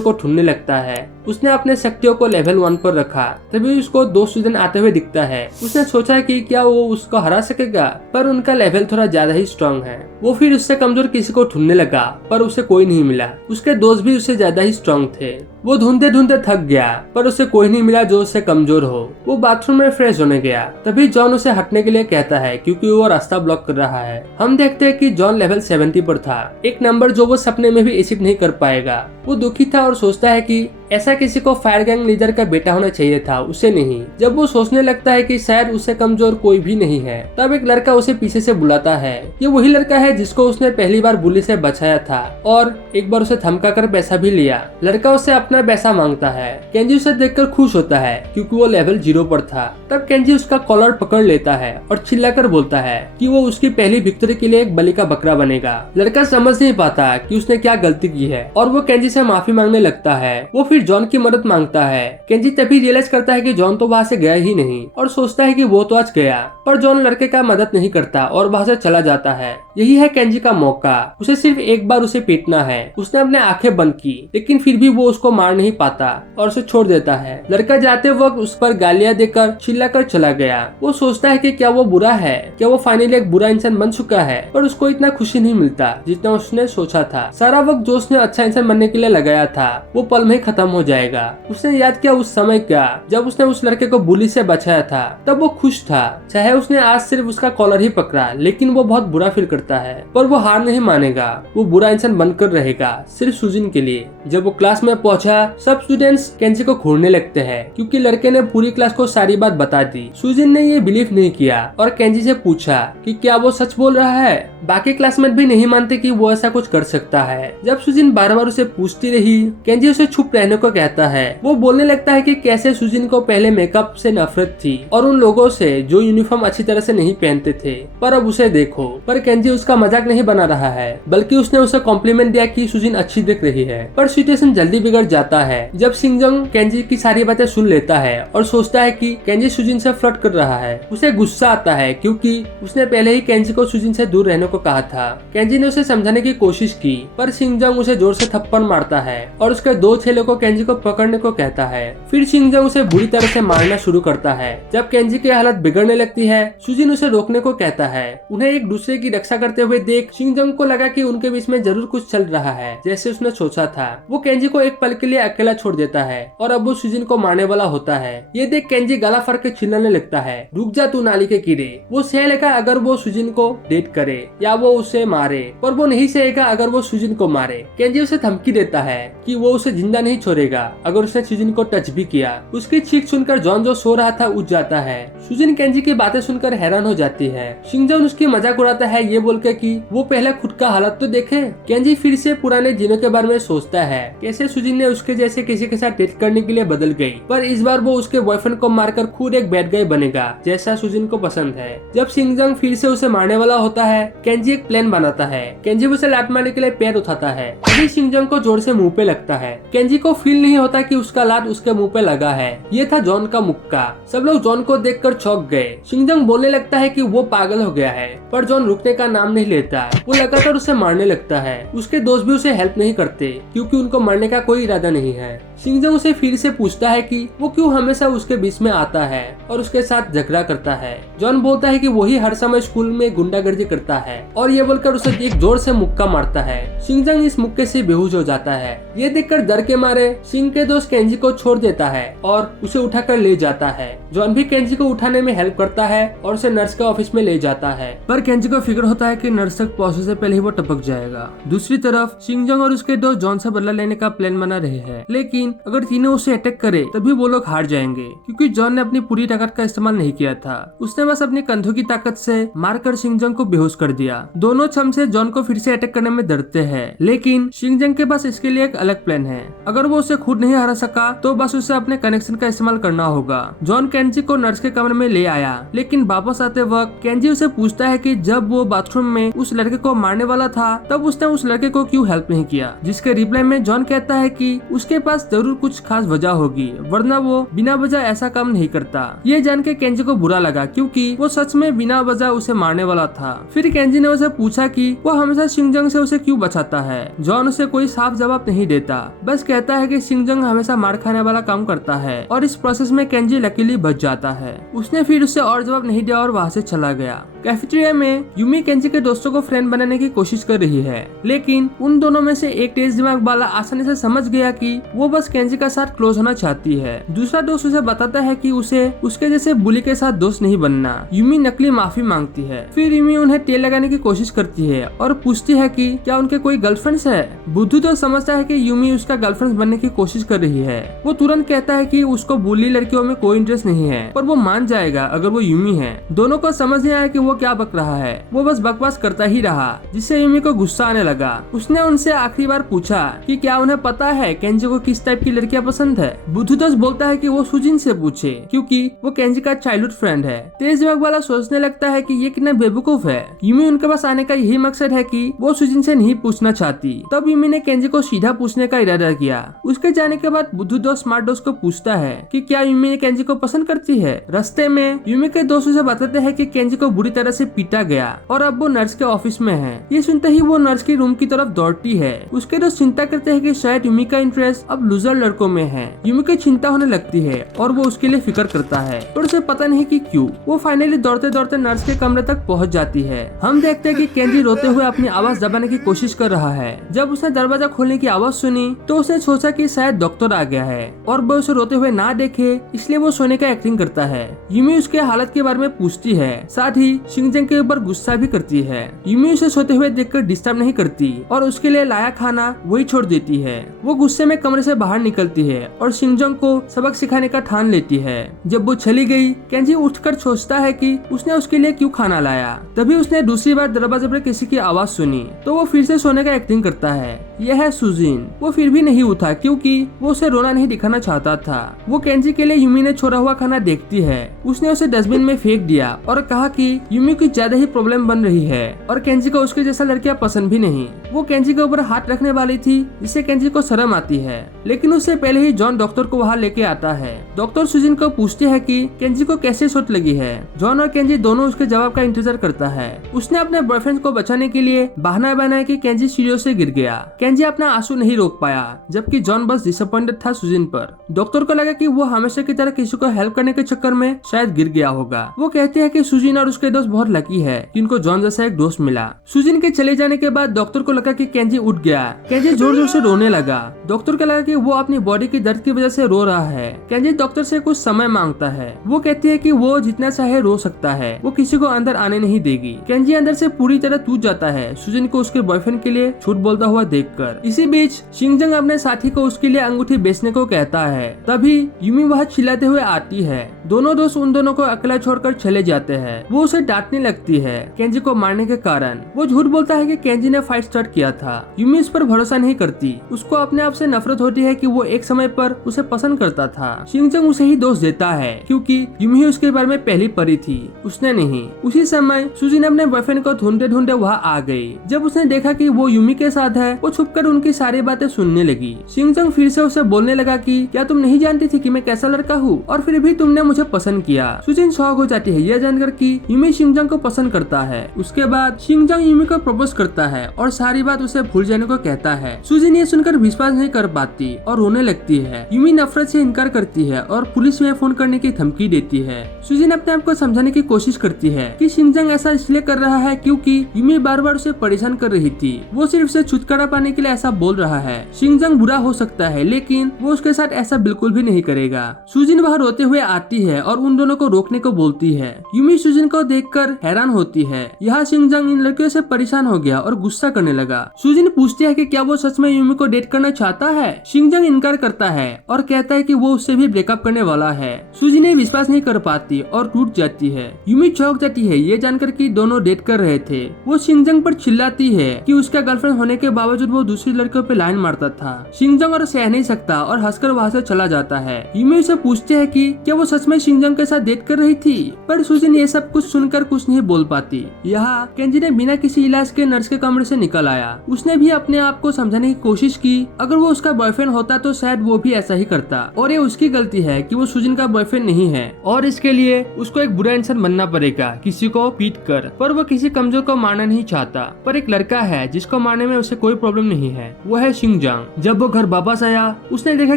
को ढूंढने लगता है। उसने अपने शक्तियों को लेवल 1 पर रखा, तभी उसको 2 स्टूडेंट आते हुए दिखता है। उसने सोचा कि क्या वो उसको हरा सकेगा, पर उनका लेवल थोड़ा ज्यादा ही स्ट्रॉन्ग है। वो फिर उससे कमजोर किसी को ढूंढने लगा, पर उसे कोई नहीं मिला। उसके दोस्त भी उससे ज्यादा ही स्ट्रॉन्ग थे। वो ढूंढते ढूंढते थक गया, पर उसे कोई नहीं मिला जो उससे कमजोर हो। वो बाथरूम में फ्रेश होने गया, तभी जॉन उसे हटने के लिए कहता है, क्योंकि वो रास्ता ब्लॉक कर रहा है। हम देखते हैं कि जॉन लेवल 70 पर था, एक नंबर जो वो सपने में भी अचीव नहीं कर पाएगा। वो दुखी था और सोचता है कि ऐसा किसी को फायर गैंग लीडर का बेटा होना चाहिए था, उसे नहीं। जब वो सोचने लगता है कि शायद उससे कमजोर कोई भी नहीं है, तब एक लड़का उसे पीछे से बुलाता है। ये वही लड़का है जिसको उसने पहली बार बुली से बचाया था और एक बार उसे धमका कर पैसा भी लिया। लड़का उससे अपना पैसा मांगता है। केंजी उसे देखकर खुश होता है, क्योंकि वो लेवल 0 पर था। तब केंजी उसका कॉलर पकड़ लेता है और चिल्लाकर बोलता है कि वो उसकी पहली विक्ट्री के लिए एक बलि का बकरा बनेगा। लड़का समझ नहीं पाता कि उसने क्या गलती की है और वो केंजी से माफी मांगने लगता है। वो फिर जॉन की मदद मांगता है। केंजी तभी रियलाइज करता है कि जॉन तो वहाँ से गया ही नहीं और सोचता है कि वो तो आज गया, पर जॉन लड़के का मदद नहीं करता और वहाँ से चला जाता है। यही है केंजी का मौका, उसे सिर्फ एक बार उसे पीटना है। उसने अपने आंखें बंद की, लेकिन फिर भी वो उसको मार नहीं पाता और उसे छोड़ देता है। लड़का जाते वक्त उस पर गालियां देकर चिल्लाकर चला गया। वो सोचता है कि क्या वो बुरा है, क्या वो फाइनली एक बुरा इंसान बन चुका है, पर उसको इतना खुशी नहीं मिलता जितना उसने सोचा था। सारा वक्त जो उसने अच्छा इंसान बनने के लिए लगाया था, वो पल में ही खत्म हो जाएगा। उसने याद किया उस समय का जब उसने उस लड़के को बुली से बचाया था। तब वो खुश था, चाहे उसने आज सिर्फ उसका कॉलर ही पकड़ा, लेकिन वो बहुत बुरा फील करता है। पर वो हार नहीं मानेगा, वो बुरा इंसान बनकर रहेगा, सिर्फ सुजिन के लिए। जब वो क्लास में पहुंचा, सब स्टूडेंट्स केंजी को घूरने लगते हैं, क्योंकि लड़के ने पूरी क्लास को सारी बात बता दी। सुजिन ने ये बिलीव नहीं किया और केंजी से पूछा कि क्या वो सच बोल रहा है। बाकी क्लासमेट भी नहीं मानते कि वो ऐसा कुछ कर सकता है। जब सुजिन बार बार उसे पूछती रही, केंजी उसे चुप रहने को कहता है। वो बोलने लगता है कि कैसे सुजिन को पहले मेकअप से नफरत थी और उन लोगों से जो यूनिफॉर्म अच्छी तरह से नहीं पहनते थे, पर अब उसे देखो। पर केंजी उसका मजाक नहीं बना रहा है, बल्कि उसने उसे कॉम्प्लीमेंट दिया कि सुजिन अच्छी दिख रही है। पर सिचुएशन जल्दी बिगड़ जाता है जब शिंगजंग केंजी की सारी बातें सुन लेता है और सोचता है कि केंजी सुजिन से फ्लर्ट कर रहा है। उसे गुस्सा आता है, क्योंकि उसने पहले ही केंजी को सुजिन से दूर रहने को कहा था। केंजी ने उसे समझाने की कोशिश की, पर शिंगजंग उसे जोर से थप्पड़ मारता है और उसके 2 चेलों को केंजी को पकड़ने को कहता है। फिर शिंगजंग उसे बुरी तरह से मारना शुरू करता है। जब केंजी की हालत बिगड़ने लगती है, सुजिन उसे रोकने को कहता है। उन्हें एक दूसरे की रक्षा करते हुए देख शिंगजंग को लगा कि उनके बीच में जरूर कुछ चल रहा है, जैसे उसने सोचा था। वो केंजी को एक पल के लिए अकेला छोड़ देता है और अब वो सुजिन को मारने वाला होता है। ये देख केंजी गला फाड़ के चिल्लाने लगता है, रुक जा तू नाली के कीड़े। वो सहेगा अगर वो सुजिन को डेट करे या वो उसे मारे, पर वो नहीं सहेगा अगर वो सुजिन को मारे। केंजी उसे धमकी देता है कि वो उसे जिंदा नहीं छोड़ेगा अगर उसने सुजिन को टच भी किया। उसकी चीख सुनकर जॉन जो सो रहा था उठ जाता है। सुजिन केंजी की बातें सुनकर हैरान हो जाती है। शिंगजन उसकी मजाक उड़ाता है, ये बोलकर कि वो पहले खुद का हालत तो देखे। केंजी फिर से पुराने दिनों के बारे में सोचता है, कैसे सुजिन ने उसके जैसे किसी के साथ डेट करने के लिए बदल गई, पर इस बार वो उसके बॉयफ्रेंड को मारकर खुद एक बैड गाय बनेगा, जैसा सुजिन को पसंद है। जब शिंगजंग फिर से उसे मारने वाला होता है, केंजी एक प्लान बनाता है। केंजी उसे लात मारने के लिए पैर उठाता है, तभी शिंगजंग को जोर से मुंह पे लगता है। केंजी को फील नहीं होता कि उसका लात उसके मुंह पे लगा है। ये था जॉन का मुक्का। सब लोग जॉन को देखकर चौंक गए। शिंगजंग बोलने लगता है कि वो पागल हो गया है, पर जॉन रुकने का नाम नहीं लेता। वो लगातार उसे मारने लगता है। उसके दोस्त भी उसे हेल्प नहीं करते, क्योंकि उनको मारने का कोई इरादा नहीं है। शिंगजंग उसे फिर से पूछता है कि वो क्यों हमेशा उसके बीच में आता है और उसके साथ झगड़ा करता है। जॉन बोलता है कि वही हर समय स्कूल में गुंडागर्दी करता है और ये बोलकर उसे एक जोर से मुक्का मारता है। शिंगजंग इस मुक्के से बेहोश हो जाता है। ये देखकर डर के मारे शिंग के दोस्त केंजी को छोड़ देता है और उसे उठाकर ले जाता है। जॉन भी केंजी को उठाने में हेल्प करता है और उसे नर्स के ऑफिस में ले जाता है, पर केंजी को फिक्र होता है कि नर्स तक पहुंचने से पहले ही वो टपक जाएगा। दूसरी तरफ शिंगजंग और उसके दोस्त जॉन से बदला लेने का प्लान बना रहे हैं, लेकिन अगर तीनों उसे अटैक करे तभी वो लोग हार जाएंगे, क्योंकि जॉन ने अपनी पूरी ताकत का इस्तेमाल नहीं किया था। उसने बस अपने कंधों की ताकत से मारकर शिंगजंग को बेहोश कर दिया। दोनों छम से जॉन को फिर से अटैक करने में डरते हैं, लेकिन शिंगजंग के पास इसके लिए एक अलग प्लान है। अगर वो उसे खुद नहीं हरा सका तो बस उसे अपने कनेक्शन का इस्तेमाल करना होगा। जॉन केंजी को नर्स के कमरे में ले आया, लेकिन वापस आते वक्त केंजी उसे पूछता है कि जब वो बाथरूम में उस लड़के को मारने वाला था तब उसने उस लड़के को क्यों हेल्प नहीं किया, जिसके रिप्लाई में जॉन कहता है कि उसके पास जरूर कुछ खास वजह होगी, वरना वो बिना वजह ऐसा काम नहीं करता। ये जान के केंजी को बुरा लगा, क्योंकि वो सच में बिना वजह उसे मारने वाला था। फिर केंजी ने उसे पूछा कि वो हमेशा शिंगजंग से उसे क्यों बचाता है। जॉन उसे कोई साफ जवाब नहीं देता, बस कहता है कि शिंगजंग हमेशा मार खाने वाला काम करता है और इस प्रोसेस में केंजी लकीली बच जाता है। उसने फिर उसे और जवाब नहीं दिया और वहाँ से चला गया। कैफेटेरिया में यूमी केंजी के दोस्तों को फ्रेंड बनाने की कोशिश कर रही है, लेकिन उन दोनों में से एक तेज दिमाग वाला आसानी से समझ गया कि वो बस केंजी का साथ क्लोज होना चाहती है। दूसरा दोस्त उसे बताता है कि उसे उसके जैसे बुली के साथ दोस्त नहीं बनना। यूमी नकली माफी मांगती है। फिर यूमी उन्हें तेल लगाने की कोशिश करती है और पूछती है कि क्या उनके कोई गर्लफ्रेंड्स है। बुद्धू तो समझता है कि यूमी उसका गर्लफ्रेंड बनने की कोशिश कर रही है। वो तुरंत कहता है कि उसको बुली लड़कियों में कोई इंटरेस्ट नहीं है, पर वो मान जाएगा अगर वो यूमी है। दोनों को समझ नहीं आया कि वो क्या बक रहा है। वो बस बकवास करता ही रहा, जिससे यूमी को गुस्सा आने लगा। उसने उनसे आखिरी बार पूछा कि क्या उन्हें पता है केंजी को किस टाइप की लड़कियां पसंद है। बुद्धू बोलता है कि वो सुजिन से पूछे, क्योंकि वो केंजी का चाइल्डहुड फ्रेंड है। तेज दिमाग वाला सोचने लगता है कि ये कितना बेवकूफ है। यूमी उनके पास आने का यही मकसद है कि वो सुजिन से नहीं पूछना चाहती। तब यूमी ने केंजी को सीधा पूछने का इरादा किया। उसके जाने के बाद बुद्धू दोस्त स्मार्ट दोस्त को पूछता है कि क्या यूमी ने केंजी को पसंद करती है। रास्ते में यूमी के दोस्त उसे बताते हैं कि केंजी को बुरी तरह से पीटा गया और अब वो नर्स के ऑफिस में है। ये सुनते ही वो नर्स के रूम की तरफ दौड़ती है। उसके दोस्त चिंता करते हैं कि शायद यूमी का इंटरेस्ट अब लूजर लड़कों में है। यूमी की चिंता होने लगती है और वो उसके लिए फिक्र करता है, पर उसे पता नहीं कि क्यों। वो फाइनली दौड़ते दौड़ते नर्स के कमरे तक पहुंच जाती है। हम देखते हैं कि केंजी रोते हुए अपनी आवाज दबाने की कोशिश कर रहा है। जब उसने दरवाजा खोलने की आवाज सुनी तो उसने सोचा कि शायद डॉक्टर आ गया है और वो उसे रोते हुए ना देखे, इसलिए वो सोने का एक्टिंग करता है। यूमी उसके हालत के बारे में पूछती है, साथ ही शिंगजंग के ऊपर गुस्सा भी करती है। यूमी उसे सोते हुए देखकर डिस्टर्ब नहीं करती और उसके लिए लाया खाना वही छोड़ देती है। वो गुस्से में कमरे से बाहर निकलती है और शिंगजंग को सबक सिखाने का ठान लेती है। जब वो चली गई, केंजी उठकर सोचता है कि उसने उसके लिए क्यों खाना लाया। तभी उसने दूसरी बार दरवाजे पर किसी की आवाज सुनी तो वो फिर से सोने का एक्टिंग करता है। यह है सुजिन। वो फिर भी नहीं उठा, क्योंकि वो उसे रोना नहीं दिखाना चाहता था। वो केंजी के लिए यूमी ने छोड़ा हुआ खाना देखती है। उसने उसे डस्टबिन में फेंक दिया और कहा कि यूमी कुछ ज्यादा ही प्रॉब्लम बन रही है और केंजी को उसके जैसा लड़कियां पसंद भी नहीं। वो केंजी के ऊपर हाथ रखने वाली थी, जिससे केंजी को शर्म आती है, लेकिन उससे पहले ही जॉन डॉक्टर को वहाँ लेके आता है। डॉक्टर सुजिन को पूछते हैं कि केंजी को कैसे चोट लगी है। जॉन और केंजी दोनों उसके जवाब का इंतजार करता है। उसने अपने बॉयफ्रेंड को बचाने के लिए बहाना बनाया कि केंजी सीढ़ियों से गिर गया। केंजी अपना आंसू नहीं रोक पाया, जबकि जॉन बस डिसअपॉइंटेड था सुजिन पर। डॉक्टर को लगा कि वो हमेशा की तरह किसी को हेल्प करने के चक्कर में शायद गिर गया होगा। वो कहते हैं कि सुजिन और उसके दोस्त बहुत लकी है कि उनको जॉन जैसा एक दोस्त मिला। सुजिन के चले जाने के बाद डॉक्टर को लगा कि केंजी उठ गया। केंजी जोर जोर से रोने लगा। डॉक्टर को लगा कि वो अपनी बॉडी की दर्द की वजह से रो रहा है। केंजी डॉक्टर से कुछ समय मांगता है। वो कहती है कि वो जितना चाहे रो सकता है, वो किसी को अंदर आने नहीं देगी। केंजी अंदर से पूरी तरह टूट जाता है सुजिन को उसके बॉयफ्रेंड के लिए झूठ बोलता हुआ देखकर। इसी बीच शिंगजंग अपने साथी को उसके लिए अंगूठी बेचने को कहता है। तभी यूमी वहाँ चिल्लाते हुए आती है। दोनों दोस्त उन दोनों को अकेला छोड़कर चले जाते हैं। वो उसे डांटने लगती है केंजी को मारने के कारण। वो झूठ बोलता है कि केंजी ने फाइट स्टार्ट किया था। यूमी उस पर भरोसा नहीं करती। उसको अपने आप से नफरत होती है कि वो एक समय पर उसे पसंद करता था। शिंगजंग उसे ही दोष देता है, क्योंकि यूमी उसके बारे में पहली परी थी, उसने नहीं। उसी समय सुजिन अपने बॉयफ्रेंड को ढूंढते ढूंढते वहाँ आ गई। जब उसने देखा कि वो यूमी के साथ है, वो छुपकर उनकी सारी बातें सुनने लगी। शिंगजंग फिर से उसे बोलने लगा कि क्या तुम नहीं जानती थी कि मैं कैसा लड़का हूँ और फिर भी तुमने मुझे पसंद किया। किया। सुजिन शॉक हो जाती है यह जानकर कि यूमी शिंगजांग को पसंद करता है। उसके बाद शिंगजांग यूमी को प्रपोज करता है और सारी बात उसे भूल जाने को कहता है। सुजिन ये सुनकर विश्वास नहीं कर पाती और रोने लगती है। यूमी नफरत से इनकार करती है और पुलिस में फोन करने की धमकी देती है। सुजिन अपने आप को समझाने की कोशिश करती है कि शिंगजांग ऐसा इसलिए कर रहा है क्योंकि यूमी बार बार उसे परेशान कर रही थी। वो सिर्फ उसे छुटकारा पाने के लिए ऐसा बोल रहा है। शिंगजांग बुरा हो सकता है लेकिन वो उसके साथ ऐसा बिल्कुल भी नहीं करेगा। सुजिन वहाँ रोते हुए आती है और उन दोनों को रोकने को बोलती है। यूमी सुजिन को देखकर हैरान होती है। यहाँ शिंगजांग इन लड़कियों से परेशान हो गया और गुस्सा करने लगा। सुजिन पूछती है कि क्या वो सच में यूमी को डेट करना चाहता है। शिंगजांग इनकार करता है और कहता है कि वो उससे भी ब्रेकअप करने वाला है। सुजिन विश्वास नहीं कर पाती और टूट जाती है। यूमी चौंक जाती है ये जानकर कि दोनों डेट कर रहे थे। वो शिंगजांग पर चिल्लाती है कि उसका गर्लफ्रेंड होने के बावजूद वो दूसरी लड़कियों पे लाइन मारता था। शिंगजांग और सह नहीं सकता और हंसकर वहाँ से चला जाता है। यूमी उसे पूछते है कि क्या वो सच में शिंगजांग के साथ डेट कर रही थी, पर सुजिन ये सब कुछ सुनकर कुछ नहीं बोल पाती। यहाँ केंजी ने बिना किसी इलाज के नर्स के कमरे से निकल आया। उसने भी अपने आप को समझाने की कोशिश की। अगर वो उसका बॉयफ्रेंड होता तो शायद वो भी ऐसा ही करता और ये उसकी गलती है कि वो सुजिन का बॉयफ्रेंड नहीं है और इसके लिए उसको एक बुरा इंसान बनना पड़ेगा किसी को पीट कर। पर वो किसी कमजोर को मारना नहीं चाहता। पर एक लड़का है जिसको मारने में उसे कोई प्रॉब्लम नहीं है, वो है शिंगजांग। जब वो घर वापस आया उसने देखा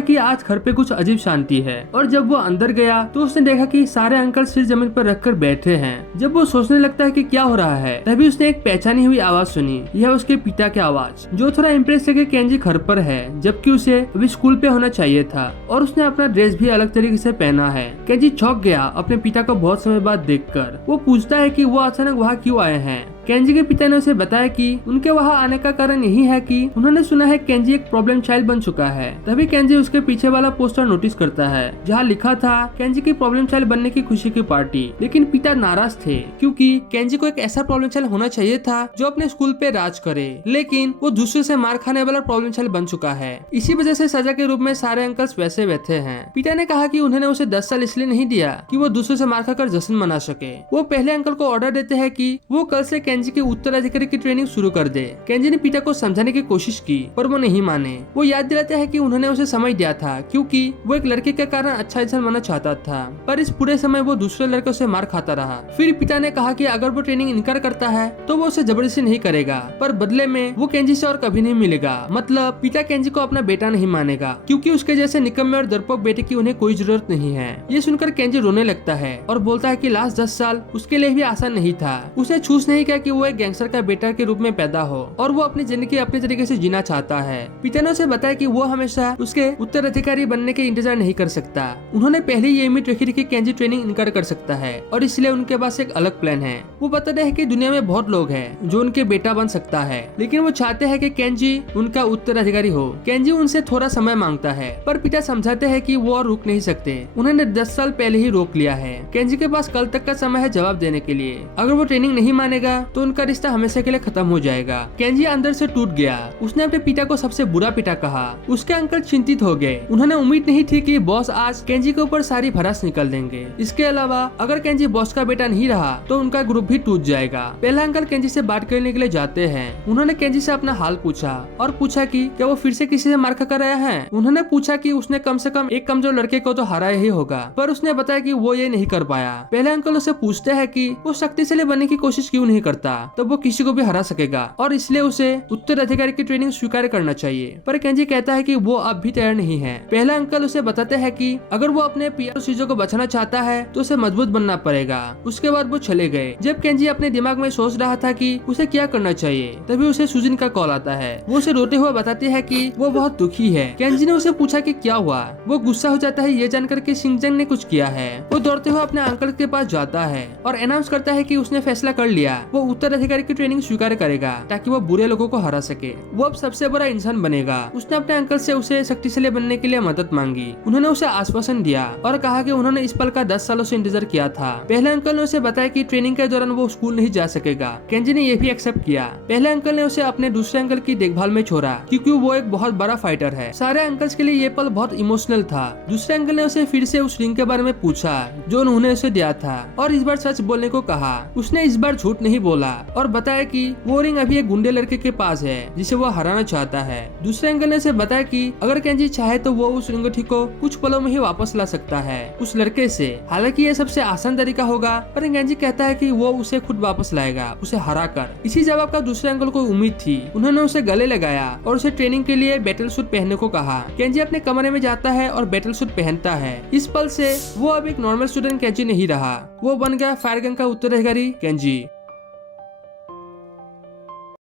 कि आज घर पे कुछ अजीब शांति है और जब वो अंदर गया तो उसने देखा कि सारे अंकल सिर जमीन पर रखकर बैठे हैं। जब वो सोचने लगता है कि क्या हो रहा है तभी उसने एक पहचानी हुई आवाज सुनी। यह उसके पिता की आवाज, जो थोड़ा इम्प्रेस है कि केंजी घर पर है जबकि उसे अभी स्कूल पे होना चाहिए था और उसने अपना ड्रेस भी अलग तरीके से पहना है। केंजी चौंक गया अपने पिता को बहुत समय बाद देखकर। वो पूछता है कि वो अचानक वहाँ क्यों आए हैं। केंजी के पिता ने उसे बताया कि उनके वहाँ आने का कारण यही है कि उन्होंने सुना है केंजी एक प्रॉब्लम चाइल्ड बन चुका है। तभी केंजी उसके पीछे वाला पोस्टर नोटिस करता है जहाँ लिखा था केंजी की प्रॉब्लम चाइल्ड बनने की खुशी की पार्टी। लेकिन पिता नाराज थे क्योंकि केंजी को एक ऐसा प्रॉब्लम चाइल्ड होना चाहिए था जो अपने स्कूल पे राज करे, लेकिन वो दूसरे से मार खाने वाला प्रॉब्लम चाइल्ड बन चुका है। इसी वजह से सजा के रूप में सारे अंकल्स वैसे बैठे हैं। पिता ने कहा कि उन्होंने उसे 10 साल इसलिए नहीं दिया कि वो दूसरे से मार खाकर जश्न मना सके। वो पहले अंकल को ऑर्डर देते हैं कि वो कल से केंजी के उत्तराधिकारी की ट्रेनिंग शुरू कर दे। केंजी ने पिता को समझाने की कोशिश की पर वो नहीं माने। वो याद दिलाते हैं कि उन्होंने उसे समझ दिया था क्योंकि वो एक लड़के के कारण अच्छा इंसान बनना चाहता था, पर इस पूरे समय वो दूसरे लड़कों से मार खाता रहा। फिर पिता ने कहा कि अगर वो ट्रेनिंग इनकार करता है तो वो उसे जबरदस्ती नहीं करेगा, पर बदले में वो केंजी से और कभी नहीं मिलेगा। मतलब पिता केंजी को अपना बेटा नहीं मानेगा क्योंकि उसके जैसे निकम्मे और डरपोक बेटे की उन्हें कोई जरूरत नहीं है। ये सुनकर केंजी रोने लगता है और बोलता है कि लास्ट 10 साल उसके लिए भी आसान नहीं था। उसे चूज नहीं किया कि वो एक गैंगस्टर का बेटा के रूप में पैदा हो और वो अपनी जिंदगी अपने तरीके से जीना चाहता है। पिता ने उसे बताया कि वो हमेशा उसके उत्तराधिकारी बनने के इंतजार नहीं कर सकता। उन्होंने पहले ये उम्मीद रखी थी कि केंजी ट्रेनिंग इनकार कर सकता है और इसलिए उनके पास एक अलग प्लान है। वो बताते हैं कि दुनिया में बहुत लोग हैं जो उनके बेटा बन सकता है, लेकिन वो चाहते हैं कि केंजी उनका उत्तराधिकारी हो। केंजी उनसे थोड़ा समय मांगता है पर पिता समझाते हैं कि वो और रुक नहीं सकते। उन्होंने 10 साल पहले ही रोक लिया है। केंजी के पास कल तक का समय है जवाब देने के लिए। अगर वो ट्रेनिंग नहीं मानेगा तो उनका रिश्ता हमेशा के लिए खत्म हो जाएगा। केंजी अंदर से टूट गया। उसने अपने पिता को सबसे बुरा पिता कहा। उसके अंकल चिंतित हो गए। उन्होंने उम्मीद नहीं थी कि बॉस आज केंजी के ऊपर सारी भड़ास निकल देंगे। इसके अलावा अगर केंजी बॉस का बेटा नहीं रहा तो उनका ग्रुप भी टूट जाएगा। पहला अंकल केंजी से बात करने के लिए जाते हैं। उन्होंने केंजी से अपना हाल पूछा और पूछा कि क्या वो फिर से किसी से मार खाकर आया है। उन्होंने पूछा कि उसने कम से कम एक कमजोर लड़के को तो हराया ही होगा, पर उसने बताया कि वो ये नहीं कर पाया। पहले अंकल उसे पूछते हैं कि वो शक्तिशाली बनने की कोशिश क्यों नहीं करता, तब वो किसी को भी हरा सकेगा और इसलिए उसे उत्तराधिकारी की ट्रेनिंग स्वीकार करना चाहिए। पर केंजी कहता है कि वो अब भी तैयार नहीं है। पहला अंकल उसे बताते हैं कि अगर वो अपने पियानो चीजों को बचाना चाहता है तो उसे मजबूत बनना पड़ेगा। उसके बाद वो चले गए। जब केंजी अपने दिमाग में सोच रहा था कि उसे क्या करना चाहिए तभी उसे सुजिन का कॉल आता है। वो उसे रोते हुए बताती है कि वो बहुत दुखी है। केंजी ने उसे पूछा कि क्या हुआ। वो गुस्सा हो जाता है ये जानकर कि शिंगजांग ने कुछ किया है। वो दौड़ते हुए अपने अंकल के पास जाता है और अनाउंस करता है कि उसने फैसला कर लिया, वो उत्तराधिकारी की ट्रेनिंग स्वीकार करेगा ताकि वो बुरे लोगों को हरा सके। वो अब सबसे बड़ा इंसान बनेगा। उसने अपने अंकल से उसे शक्तिशाली बनने के लिए मदद मांगी। उन्होंने उसे आश्वासन दिया और कहा कि उन्होंने इस पल का 10 सालों से इंतजार किया था। पहले अंकल ने उसे बताया कि ट्रेनिंग के दौरान वो स्कूल नहीं जा सकेगा। केंजी ने यह भी एक्सेप्ट किया। पहले अंकल ने उसे अपने दूसरे अंकल की देखभाल में छोड़ा क्योंकि वो एक बहुत बड़ा फाइटर है। सारे अंकल्स के लिए ये पल बहुत इमोशनल था। दूसरे अंकल ने उसे फिर से उस रिंग के बारे में पूछा जो उन्होंने उसे दिया था और इस बार सच बोलने को कहा। उसने इस बार झूठ नहीं बोला बोला और बताया कि वो रिंग अभी एक गुंडे लड़के के पास है जिसे वो हराना चाहता है। दूसरे एंगल ने उसे बताया कि अगर केंजी चाहे तो वो उस रिंगठी को कुछ पलों में ही वापस ला सकता है उस लड़के से। हालांकि ये सबसे आसान तरीका होगा, पर केंजी कहता है कि वो उसे खुद वापस लाएगा, उसे हरा कर। इसी जवाब का दूसरे एंगल को उम्मीद थी। उन्होंने उसे गले लगाया और उसे ट्रेनिंग के लिए बैटल सूट पहनने को कहा। केंजी अपने कमरे में जाता है और बैटल सूट पहनता है। इस पल से वो अब एक नॉर्मल स्टूडेंट केंजी नहीं रहा, वो बन गया फायर गन का उत्तराधिकारी केंजी।